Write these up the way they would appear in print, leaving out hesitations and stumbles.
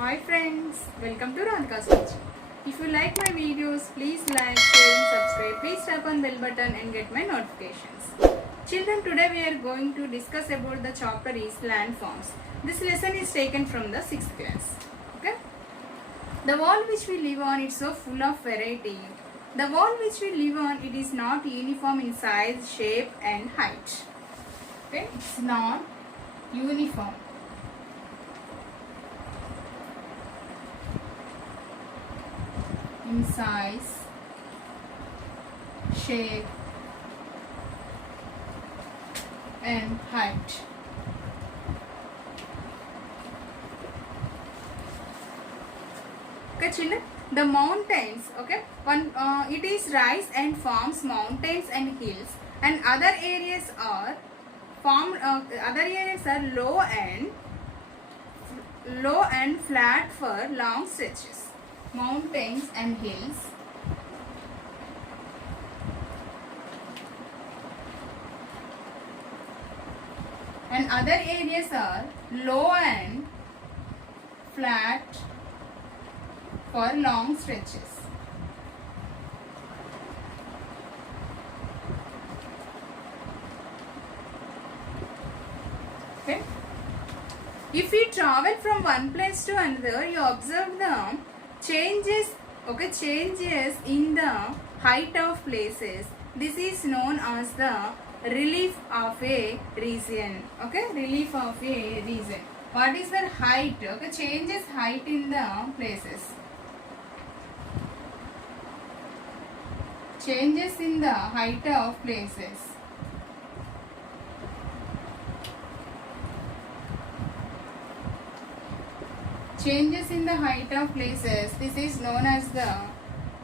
Hi friends, welcome to Radhika's Kitchen. If you like my videos, please like, share and subscribe. Please tap on bell button and get my notifications. Children, today we are going to discuss about the chapter is landforms. This lesson is taken from the 6th class. Okay? The world which we live on is so full of variety. The world which we live on, it is not uniform in size, shape and height. Okay? It's not uniform. In size, shape and height. Okay children, the mountains, okay, it is rise and forms mountains and hills, and other areas are low and flat for long stretches. Mountains and hills, and other areas are low and flat for long stretches. Okay. If you travel from one place to another, you observe the changes in the height of places. This is known as the relief of a region. Okay, relief of a region. What is the height? Okay, changes height in the places. Changes in the height of places. Changes in the height of places. This is known as the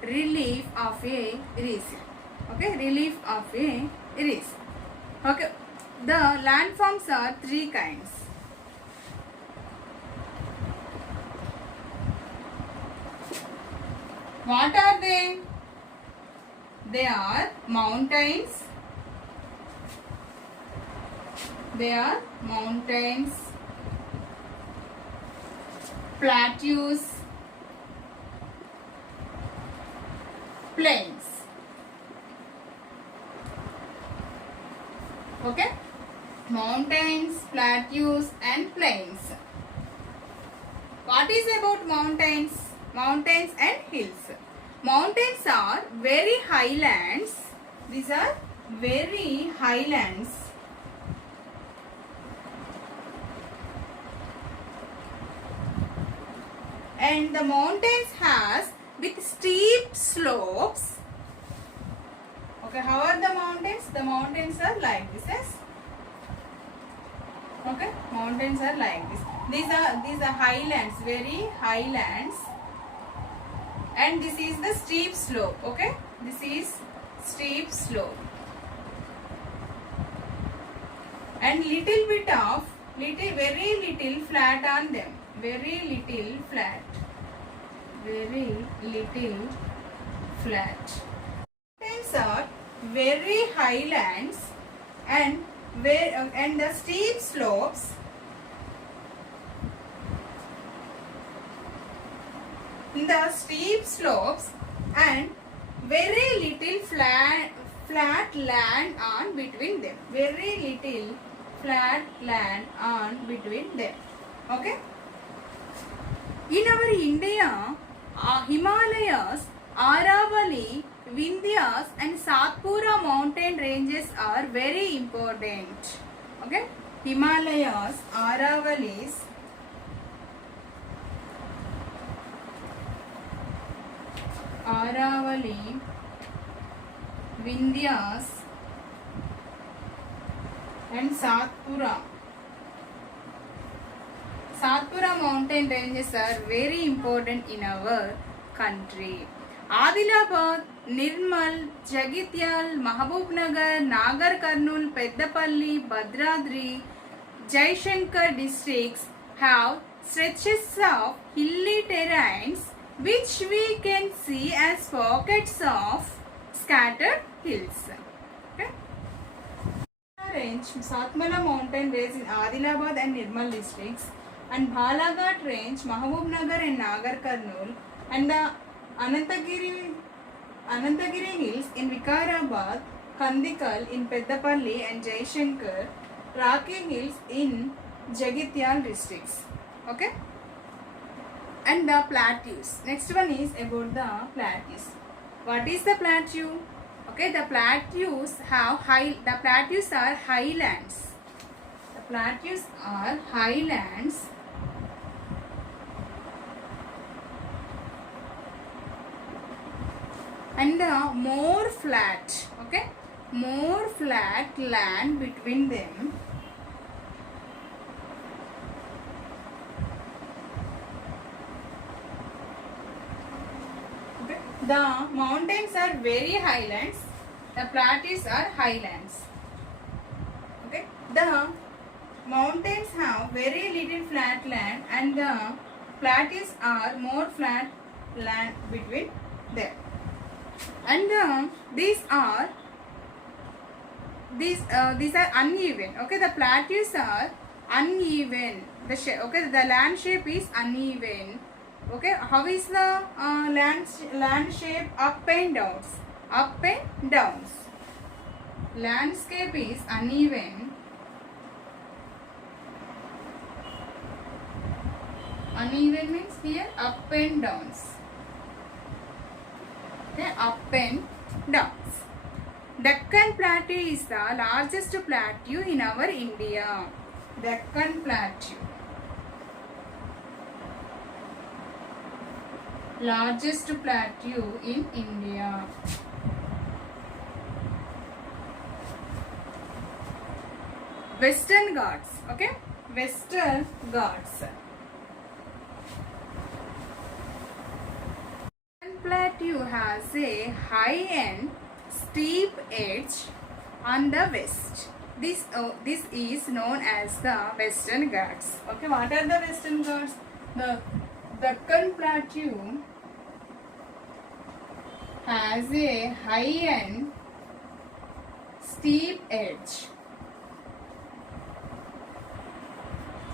relief of a region. Okay, relief of a region. Okay, the landforms are three kinds. What are they? They are mountains. Plateaus, plains. Okay, mountains, plateaus and plains. What is about mountains? Mountains and hills. Mountains are very highlands. These are very highlands. And the mountains has with steep slopes. Okay, how are the mountains? The mountains are like this. Yes? Okay, mountains are like this. These are highlands, very highlands. And this is the steep slope. Okay, this is steep slope. And very little flat on them. Very little flat. Mountains are very highlands and the steep slopes and very little flat land on between them. Very little flat land on between them. Okay. In our India, Himalayas, Aravalli, Vindhyas and Satpura mountain ranges are very important. Okay, Himalayas, Aravallis, Vindhyas and Satpura mountain ranges are very important in our country. Adilabad, Nirmal, Jagityal, Mahabubnagar, Nagar Karnool, Peddapalli, Bhadradri, Jaishankar districts have stretches of hilly terrains which we can see as pockets of scattered hills. Okay? Range, Satmala mountain range in Adilabad and Nirmal districts and Balaghat range, Mahabubnagar and Nagar Karnool, and the Anantagiri Hills in Vikarabad, Kandikal in Peddapalli and Jaishankar, Rocky Hills in Jagitial districts. Okay? And the plateaus. Next one is about the plateaus. What is the plateau? Okay, the plateaus are highlands. The plateaus are highlands and the more flat, okay, more flat land between them. Okay. The mountains are very highlands. The plateaus are highlands. Okay. The mountains have very little flat land and the plateaus are more flat land between them. And these are uneven. Okay, the plateaus are uneven. The land shape is uneven. Okay, how is the land shape? Up and downs. Up and downs. Landscape is uneven. Uneven means here up and downs. Okay, up and downs. Deccan Plateau is the largest plateau in our India. Deccan Plateau. Largest plateau in India. Western Ghats. Okay, Western Ghats. Plateau has a high and steep edge on the west. This is known as the Western Ghats. Okay, what are the Western Ghats? The Deccan Plateau has a high and steep edge.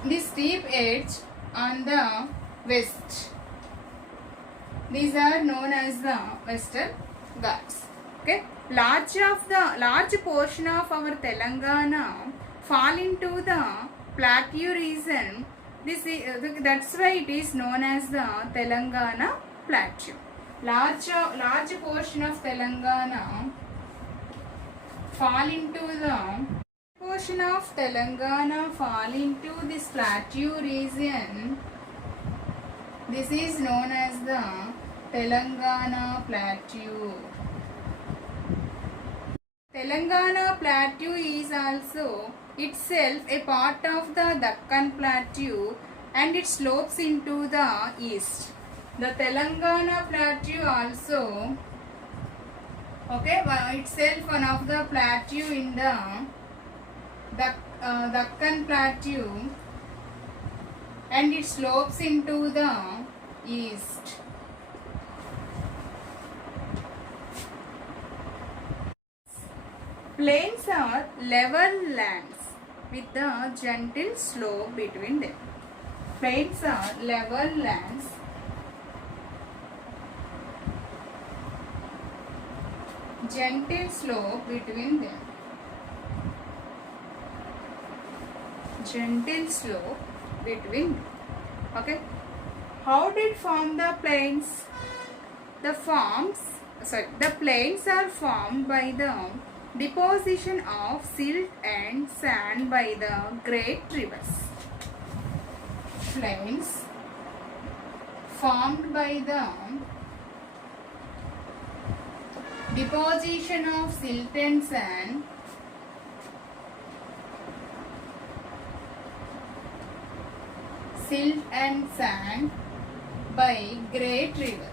The steep edge on the west. These are known as the Western Ghats. Okay, large portion of our Telangana fall into the plateau region. That's why it is known as the Telangana Plateau. Large portion of Telangana fall into this plateau region. This is known as the Telangana Plateau. Telangana Plateau is also itself a part of the Deccan Plateau and it slopes into the east. The Telangana Plateau also, okay, itself one of the plateau in the Deccan Plateau and it slopes into the east. Plains are level lands with a gentle slope between them. Plains are level lands gentle slope between them. Gentle slope between them. Okay. How did form the plains? The plains are formed by the deposition of silt and sand by the great rivers. Plains formed by the deposition of silt and sand by great rivers.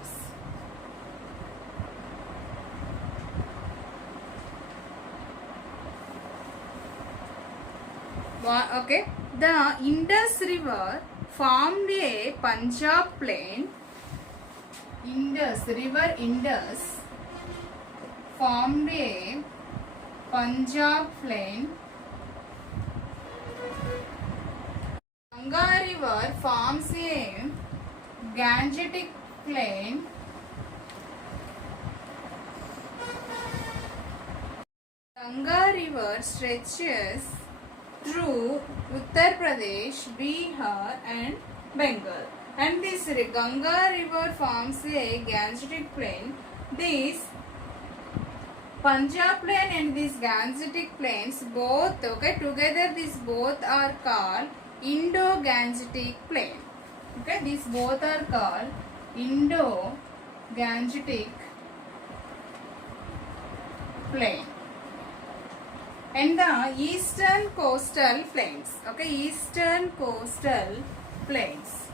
Okay, the Indus River formed a Punjab plain. River Indus formed a Punjab plain. Ganga River River forms a Gangetic Plain. Ganga River stretches through Uttar Pradesh, Bihar and Bengal. And this Ganga River forms a Gangetic Plain. This Punjab Plain and this Gangetic Plains both, together these both are called Indo-Gangetic Plain. Okay, these both are called Indo-Gangetic Plain. And the eastern coastal plains. Okay, eastern coastal plains.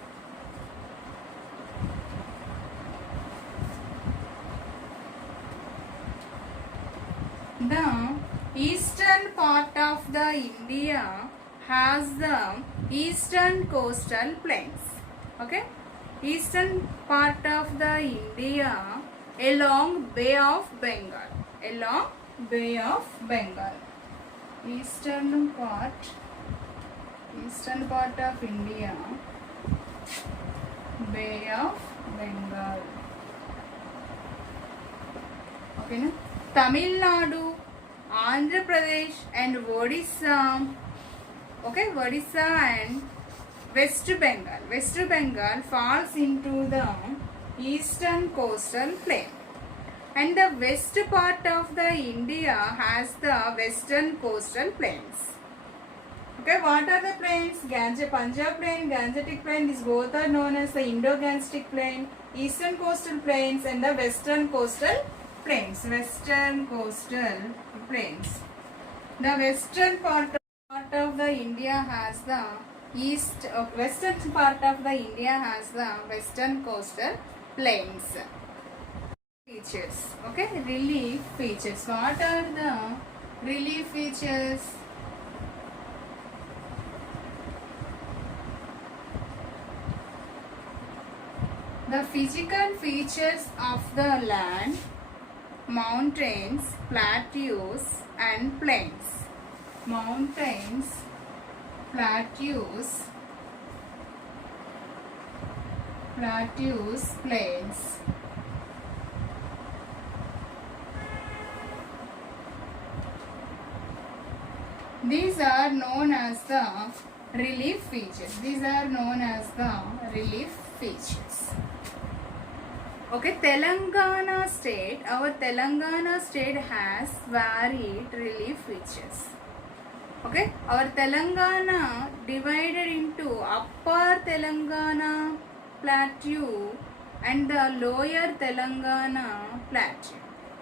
The eastern part of the India has the eastern coastal plains. Okay, eastern part of the India along Bay of Bengal. Along Bay of Bengal. Eastern part of India, Bay of Bengal. Okay, na? Tamil Nadu, Andhra Pradesh and Odisha. Okay, Odisha and West Bengal. West Bengal falls into the eastern coastal plain. And the west part of the India has the western coastal plains. Okay, what are the plains? Punjab Plain, Gangetic Plain, these both are known as the Indo-Gangetic Plain, eastern coastal plains and the western coastal plains. Western coastal plains. The western part of the India has the western part of the India has the western coastal plains. Features. Okay, relief features. What are the relief features? The physical features of the land, mountains, plateaus and plains. Mountains, plateaus, plains. These are known as the relief features. These are known as the relief features. Okay, Telangana state. Our Telangana state has varied relief features. Okay, our Telangana divided into upper Telangana plateau and the lower Telangana plateau.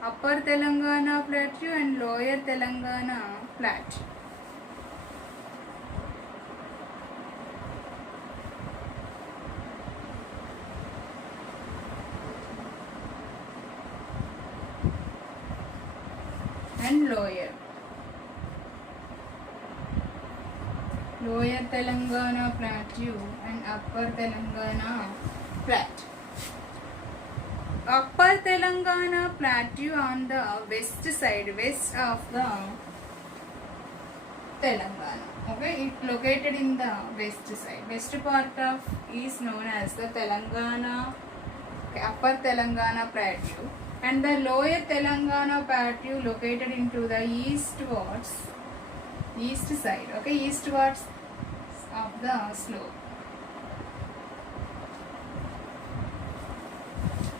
Upper Telangana plateau and lower Telangana plateau. And lower Telangana plateau and upper Telangana plateau. Upper Telangana plateau on the west side, west of the Telangana. Okay, it located in the west side. West part of is known as the Telangana, okay, upper Telangana plateau. And the lower Telangana plateau located into the east side, okay, eastwards of the slope.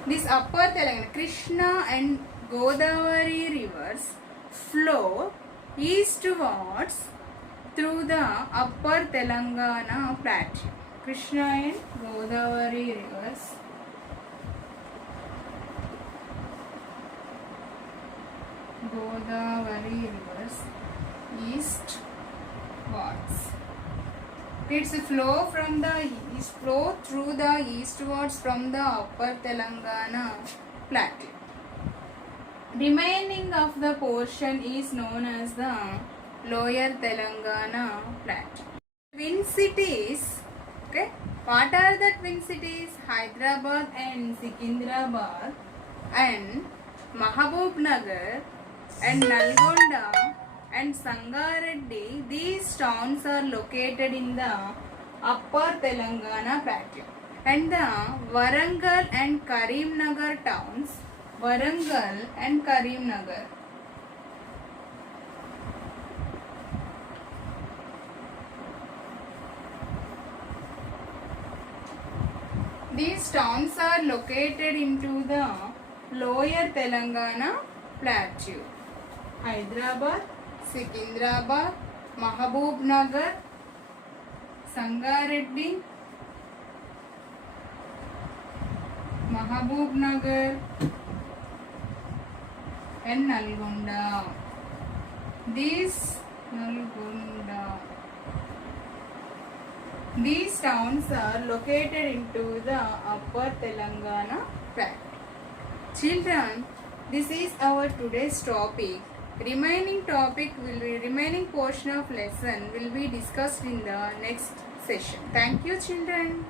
This upper Telangana, Krishna and Godavari rivers flow eastwards through the upper Telangana plateau. Krishna and Godavari rivers eastwards. It's a flow from the east, flow through the eastwards from the upper Telangana plateau. Remaining of the portion is known as the lower Telangana plateau. Twin cities. Okay, what are the twin cities? Hyderabad and Secunderabad and Mahabubnagar and Nalgonda and Sangareddy. These towns are located in the Upper Telangana Plateau. And the Warangal and Karimnagar towns. Warangal and Karimnagar. These towns are located into the lower Telangana plateau. Hyderabad, Secunderabad, Mahabubnagar, Sangareddy, Mahabubnagar and Nalgonda. These towns are located into the upper Telangana tract. Children, this is our today's topic. Remaining portion of lesson will be discussed in the next session. Thank you, children.